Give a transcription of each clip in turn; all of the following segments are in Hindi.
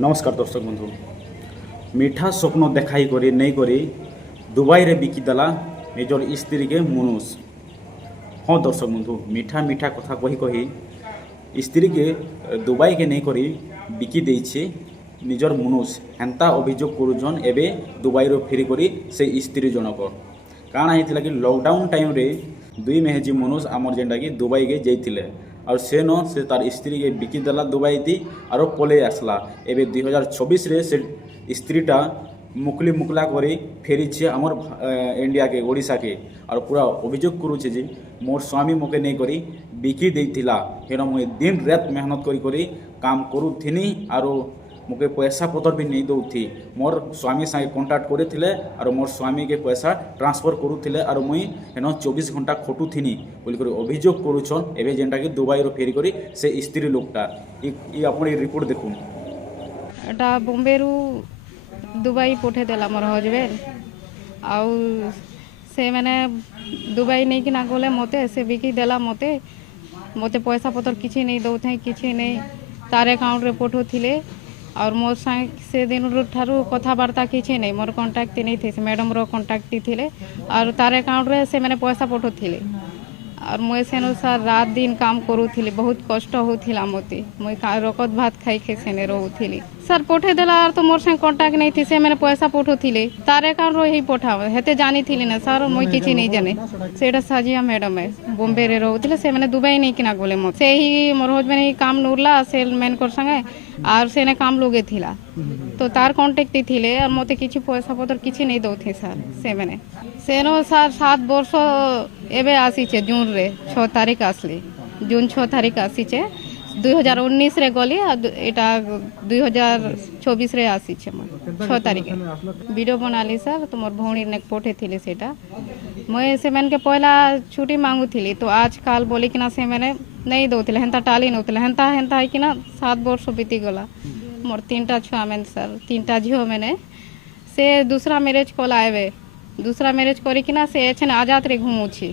नमस्कार दर्शक बंधु। मीठा स्वप्न देखाई करी नहीं करी दुबई रे बिकिदेला निजर स्त्री के मुनुष। हाँ दर्शक बंधु, मीठा मीठा कथा कही कही स्त्री के दुबई के नहीं करी बिकी देइछे निजर मुनुष। हेन्ता अभियोग करुछन एबे दुबई रो फेरी करी से स्त्री जनक। काଣା ହେଇଥିଲା कि लॉकडाउन टाइम रे दुई मेहेजी मनुष आमर जेनटा कि दुबई के जाइथिले और से न से तार स्त्री के बिकिदेला दुबई थी और पलि आसला। एबे 2024 रे से स्त्रीटा मुकली मुकला करी फेरी आमर इंडिया के ओडिशा के और पूरा अभियोग करुचे जे मोर स्वामी मोके नहीं करी बिकी देइथिला। हेन मुई दिन रात मेहनत करी करी काम करूथिनी और मुके पैसा पतर भी नहीं दौथी। मोर स्वामी संगे कंटाक्ट करते और मोर स्वामी के पैसा ट्रांसफर करुले और मुई हेन 24 घंटा खटुथिनी बोलिक अभियोग करुछन। एबे जेनटा कि दुबई रो फेरी करी से स्त्री लोकटा ई अपन रिपोर्ट देखुन। एटा बॉम्बे रु दुबई पठे देला मोर हजबैंड आउ से मैंने दुबई नहीं कि ना गले मते से बिकी देला मते मते पैसा पतर किछि नहीं दौथे किछि नहीं तार अकाउंट रे पठोथिले और मोर संग से दिन ठारू कथबार्ता किसी नहीं मोर कंटाक्ट नहीं थे मैडम रो कंटाक्ट थिले और तार अकाउंट रे से मैंने पैसा पठोथिले और मुझे सेनो सर रात दिन काम करूथिली। बहुत कष्ट होथिला मते मुई रकत भात खाई के सेने रहूथिली। सर पठे देला और तो मोर संग कंटाक्ट नहीं थी से मैंने पैसा पठोथिले तार अकाउंट रो ही पठाव हेते जानी थिली ना सर मुई किछि नहीं जाने। सेटा साजिया मैडम है बॉम्बे रे रहूथिले से मैंने दुबई नहीं किना गोले मत से ही मोर हजबैंड ही काम नूरला से मैन कर संगे और सेने काम लोगे थिला तो तार कांटेक्ट थिले और मते किछि पैसा पतर किछि नहीं दौथे सर से मैंने सेनो सर 7 वर्ष एबे आसीचे जून रे 6 तारीख आसली जून 6 तारीख आसीचे 2019 रे गली एटा 2024 रे आसीचे 6 तारीख वीडियो बनाली सर तो मोर भौणी ने पठे थिले सेटा मैं से मैंने के पहला छुट्टी मांगू थी तो आज काल बोली कि ना से मैंने नहीं दौले हेन्ता टाली नौले हेन्ता हेन्ता है कि ना 7 वर्ष बीती गला मोर 3टा छुआ मैंने सर 3टा झील मैंने से दूसरा मैरेज कल आए दूसरा मैरेज करी कि ना से एछन आजाद रे घुमुछि।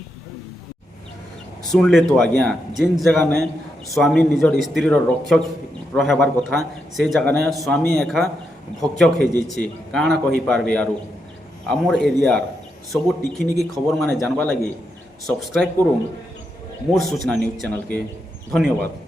सुन ले तो आज्ञा जिन जगह में स्वामी निजर स्त्री रक्षक रहबार कथा से जगह ने स्वामी एखा भक्षक हो जाइए काଣା कही पारबे। आरो आमर एरियार सब टिकिनिकी खबर माने जानवा लगी सब्सक्राइब करूँ मोर सूचना न्यूज चैनल के। धन्यवाद।